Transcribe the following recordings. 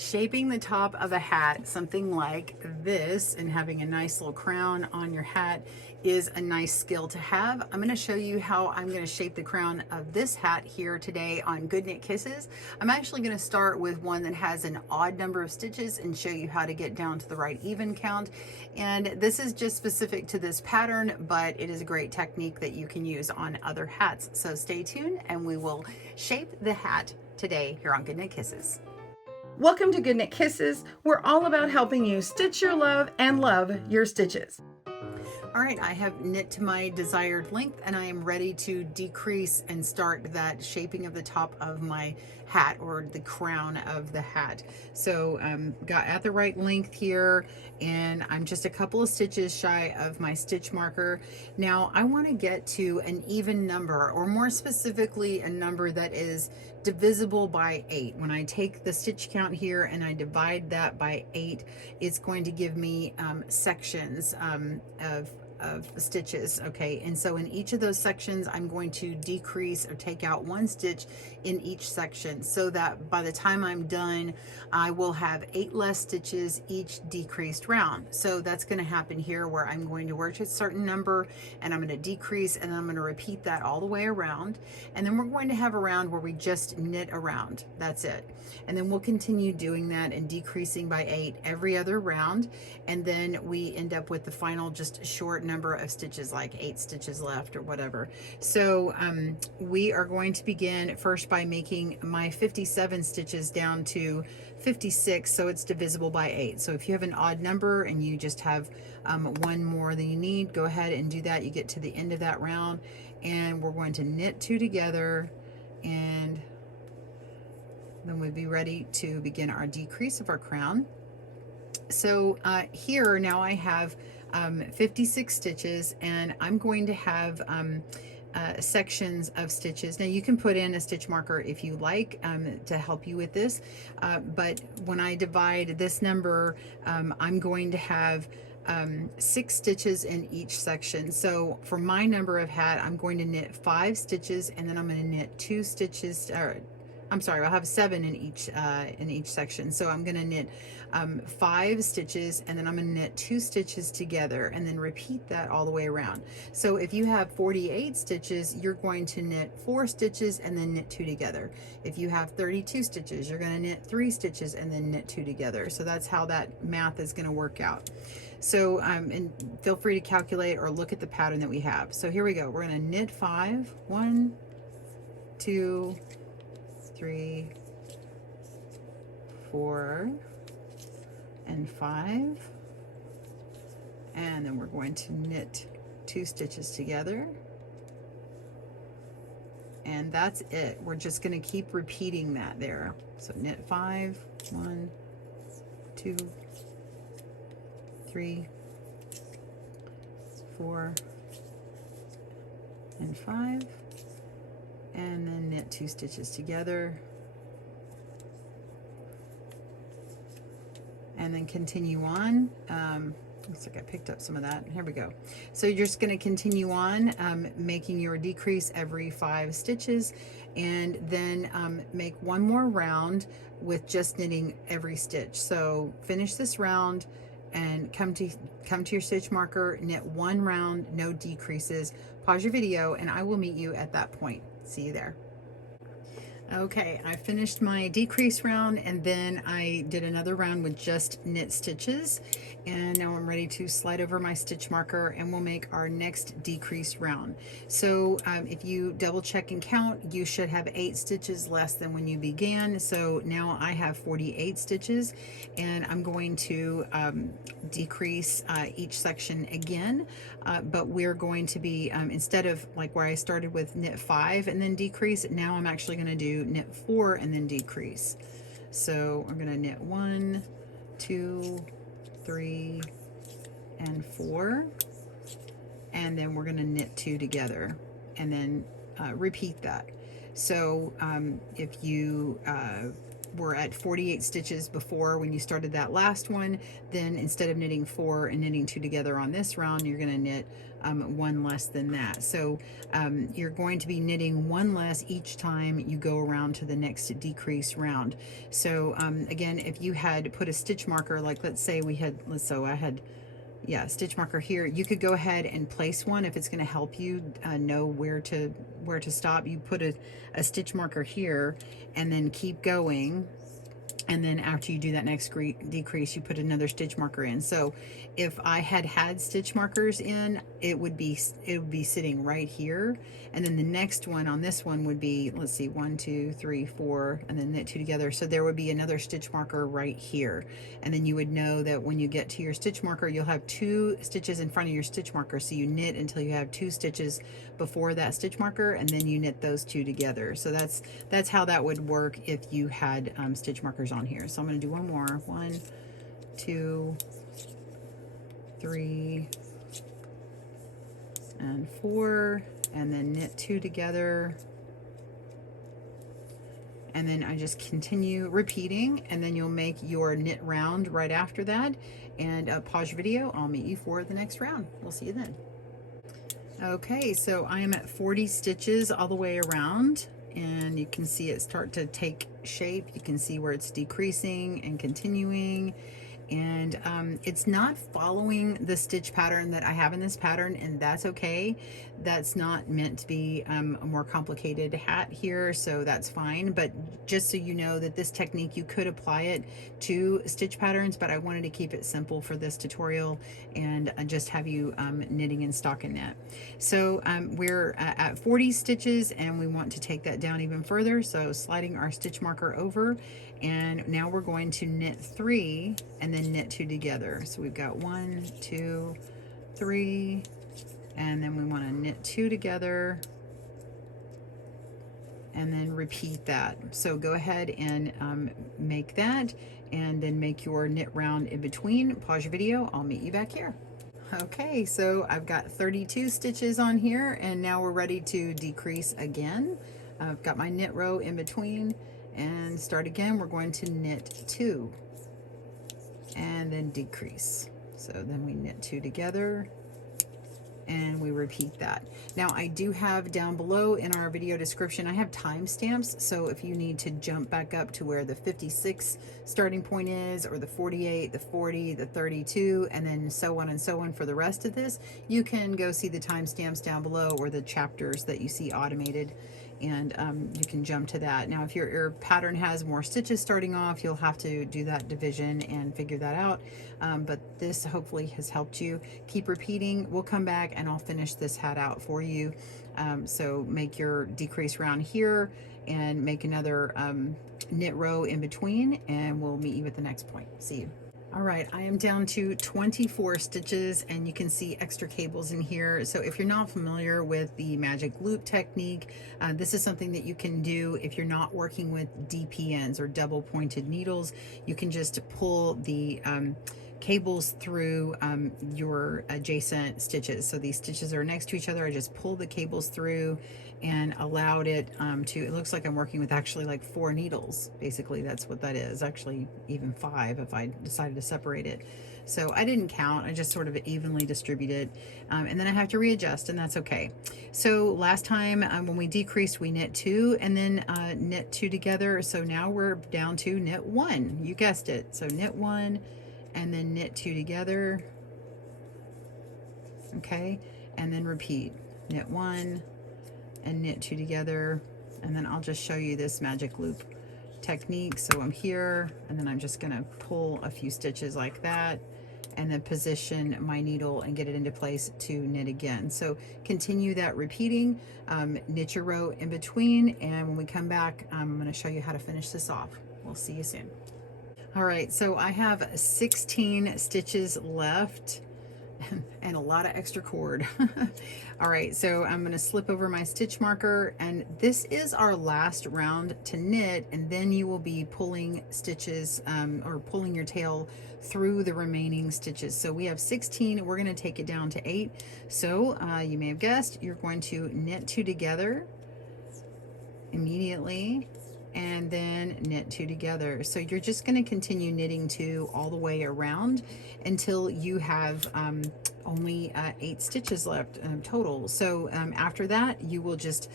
Shaping the top of a hat, something like this, and having a nice little crown on your hat is a nice skill to have. I'm going to show you how I'm going to shape the crown of this hat here today on GoodKnit Kisses. I'm actually going to start with one that has an odd number of stitches and show you how to get down to the right even count. And this is just specific to this pattern, but it is a great technique that you can use on other hats. So stay tuned and we will shape the hat today here on GoodKnit Kisses. Welcome to GoodKnit Kisses. We're all about helping you stitch your love and love your stitches. All right, I have knit to my desired length and I am ready to decrease and start that shaping of the top of my hat, or the crown of the hat. So got at the right length here, and I'm just a couple of stitches shy of my stitch marker. Now I want to get to an even number, or more specifically a number that is divisible by 8. When I take the stitch count here and I divide that by 8, it's going to give me sections of stitches. Okay, and so in each of those sections I'm going to decrease or take out 1 stitch in each section, so that by the time I'm done I will have 8 less stitches each decreased round. So that's going to happen here, where I'm going to work to a certain number and I'm going to decrease, and then I'm going to repeat that all the way around, and then we're going to have a round where we just knit around. That's it. And then we'll continue doing that and decreasing by 8 every other round, and then we end up with the final just short number of stitches, like 8 stitches left or whatever. So we are going to begin first by making my 57 stitches down to 56, so it's divisible by 8. So if you have an odd number and you just have 1 more than you need, go ahead and do that. You get to the end of that round and we're going to knit 2 together, and then we'll be ready to begin our decrease of our crown. So here now I have 56 stitches, and I'm going to have sections of stitches. Now you can put in a stitch marker if you like to help you with this, but when I divide this number, I'm going to have 6 stitches in each section. So for my number of hat, I'm going to knit 5 stitches, and then I'm going to knit 2 stitches, or I'm sorry, I'll have 7 in each section. So I'm going to knit 5 stitches, and then I'm going to knit 2 stitches together, and then repeat that all the way around. So if you have 48 stitches, you're going to knit 4 stitches and then knit 2 together. If you have 32 stitches, you're going to knit 3 stitches and then knit 2 together. So that's how that math is going to work out. So and feel free to calculate or look at the pattern that we have. So here we go. We're going to knit 5. 1, 2, 3, 4, and 5, and then we're going to knit 2 stitches together, and that's it. We're just going to keep repeating that there. So knit 5, 1, 2, 3, 4, and 5, and then knit 2 stitches together, and then continue on. Looks like I picked up some of that. Here we go. So you're just going to continue on making your decrease every 5 stitches, and then make 1 more round with just knitting every stitch. So finish this round and come to your stitch marker, knit 1 round, no decreases. Pause your video and I will meet you at that point. See you there. Okay, I finished my decrease round, and then I did another round with just knit stitches, and now I'm ready to slide over my stitch marker and we'll make our next decrease round. So if you double check and count, you should have 8 stitches less than when you began. So now I have 48 stitches, and I'm going to decrease each section again, but we're going to be instead of like where I started with knit 5 and then decrease, now I'm actually going to do knit 4 and then decrease. So I'm going to knit 1, 2, 3, and 4, and then we're going to knit 2 together, and then repeat that. So if you were at 48 stitches before when you started that last one, then instead of knitting 4 and knitting 2 together on this round, you're going to knit 1 less than that. So you're going to be knitting 1 less each time you go around to the next decrease round. So again, if you had put a stitch marker, like let's say we had, so I had, yeah, stitch marker here, you could go ahead and place one if it's going to help you know where to stop. You put a stitch marker here and then keep going, and then after you do that next decrease, you put another stitch marker in. So if I had stitch markers in, it would be sitting right here, and then the next one on this one would be, let's see, 1 2 3 4, and then knit 2 together. So there would be another stitch marker right here, and then you would know that when you get to your stitch marker, you'll have 2 stitches in front of your stitch marker. So you knit until you have 2 stitches before that stitch marker, and then you knit those 2 together. So that's how that would work if you had stitch markers on here. So I'm going to do one more. 1 2 3 and 4, and then knit 2 together, and then I just continue repeating, and then you'll make your knit round right after that. And pause your video. I'll meet you for the next round. We'll see you then. Okay, so I am at 40 stitches all the way around, and you can see it start to take shape. You can see where it's decreasing and continuing, and it's not following the stitch pattern that I have in this pattern, and that's okay. That's not meant to be a more complicated hat here, so that's fine. But just so you know that this technique, you could apply it to stitch patterns, but I wanted to keep it simple for this tutorial and just have you knitting in stockinette. So we're at 40 stitches, and we want to take that down even further, so sliding our stitch marker over, and now we're going to knit 3 and then knit 2 together. So we've got 1 2 3, and then we want to knit 2 together and then repeat that. So go ahead and make that, and then make your knit round in between. Pause your video. I'll meet you back here. Okay, so I've got 32 stitches on here, and now we're ready to decrease again. I've got my knit row in between, and start again. We're going to knit 2 and then decrease. So then we knit 2 together, and we repeat that. Now I do have down below in our video description, I have timestamps, so if you need to jump back up to where the 56 starting point is, or the 48, the 40, the 32, and then so on for the rest of this, you can go see the timestamps down below, or the chapters that you see automated, and you can jump to that. Now if your pattern has more stitches starting off, you'll have to do that division and figure that out, but this hopefully has helped you. Keep repeating. We'll come back and I'll finish this hat out for you. So make your decrease round here and make another knit row in between, and we'll meet you at the next point. See you. All right, I am down to 24 stitches, and you can see extra cables in here. So if you're not familiar with the magic loop technique, this is something that you can do if you're not working with DPNs or double pointed needles. You can just pull the cables through your adjacent stitches. So these stitches are next to each other. I just pulled the cables through and allowed it to, it looks like I'm working with actually like 4 needles. Basically, that's what that is. Actually, even 5 if I decided to separate it. So I didn't count, I just sort of evenly distributed. And then I have to readjust, and that's okay. So last time when we decreased, we knit 2 and then knit 2 together. So now we're down to knit 1. You guessed it. So knit 1 and then knit 2 together. Okay, and then repeat. Knit 1 and knit 2 together, and then I'll just show you this magic loop technique. So I'm here, and then I'm just going to pull a few stitches like that, and then position my needle and get it into place to knit again. So continue that repeating, knit your row in between, and when we come back, I'm going to show you how to finish this off. We'll see you soon. All right, so I have 16 stitches left and a lot of extra cord. All right, so I'm going to slip over my stitch marker, and this is our last round to knit, and then you will be pulling stitches or pulling your tail through the remaining stitches. So we have 16, we're going to take it down to 8. So you may have guessed, you're going to knit 2 together immediately, and then knit 2 together. So you're just going to continue knitting 2 all the way around until you have only 8 stitches left total. So after that, you will just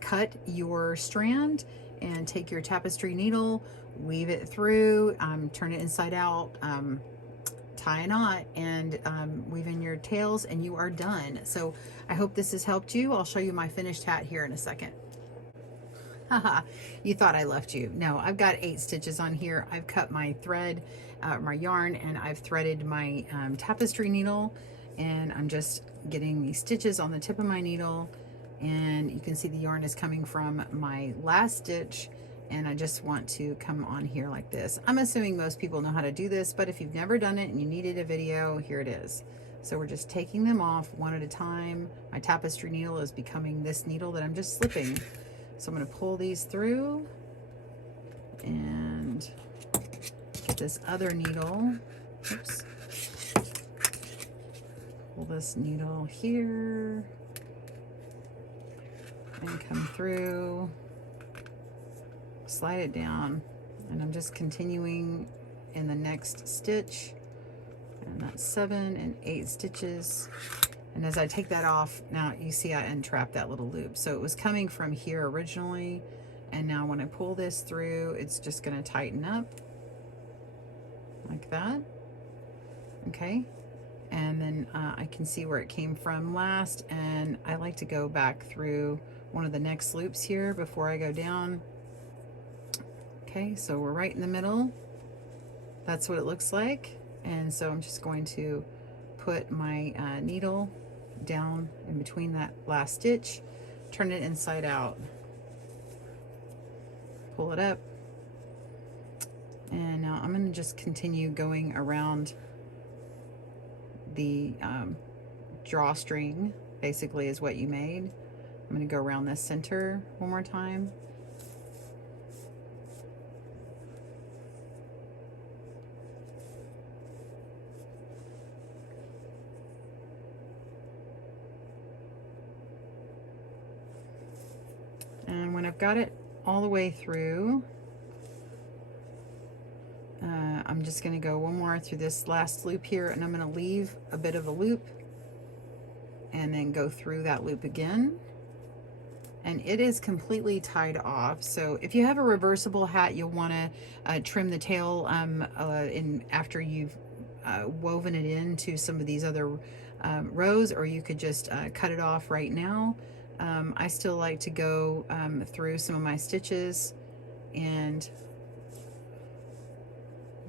cut your strand and take your tapestry needle, weave it through, turn it inside out, tie a knot, and weave in your tails, and you are done. So I hope this has helped you. I'll show you my finished hat here in a second. Haha, you thought I left you. No, I've got 8 stitches on here. I've cut my thread, my yarn, and I've threaded my tapestry needle, and I'm just getting these stitches on the tip of my needle, and you can see the yarn is coming from my last stitch, and I just want to come on here like this. I'm assuming most people know how to do this, but if you've never done it and you needed a video, here it is. So we're just taking them off one at a time. My tapestry needle is becoming this needle that I'm just slipping. So I'm going to pull these through and get this other needle. Oops. Pull this needle here and come through, slide it down, and I'm just continuing in the next stitch, and that's 7 and 8 stitches. And as I take that off, now you see I untrapped that little loop. So it was coming from here originally, and now when I pull this through, it's just going to tighten up like that. Okay, and then I can see where it came from last, and I like to go back through one of the next loops here before I go down. Okay, so we're right in the middle. That's what it looks like. And so I'm just going to put my needle down in between that last stitch, turn it inside out, pull it up, and now I'm going to just continue going around the drawstring, basically is what you made. I'm going to go around this center one more time. And when I've got it all the way through, I'm just going to go one more through this last loop here, and I'm going to leave a bit of a loop and then go through that loop again. And it is completely tied off. So if you have a reversible hat, you'll want to trim the tail after you've woven it into some of these other rows, or you could just cut it off right now. I still like to go through some of my stitches and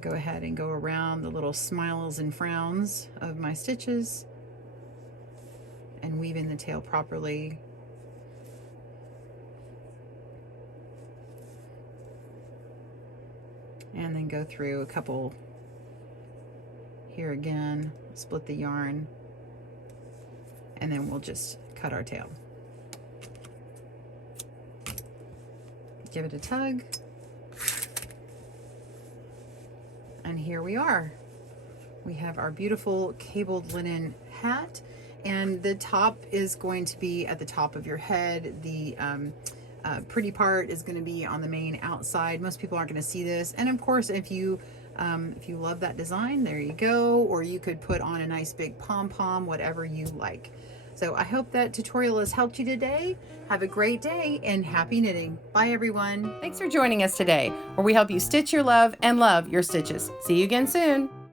go ahead and go around the little smiles and frowns of my stitches and weave in the tail properly. And then go through a couple here again, split the yarn, and then we'll just cut our tail. Give it a tug, and here we are. We have our beautiful cabled linen hat, and the top is going to be at the top of your head. The pretty part is going to be on the main outside. Most people aren't going to see this, and of course if you love that design, there you go, or you could put on a nice big pom-pom, whatever you like. So I hope that tutorial has helped you today. Have a great day and happy knitting. Bye everyone. Thanks for joining us today, where we help you stitch your love and love your stitches. See you again soon.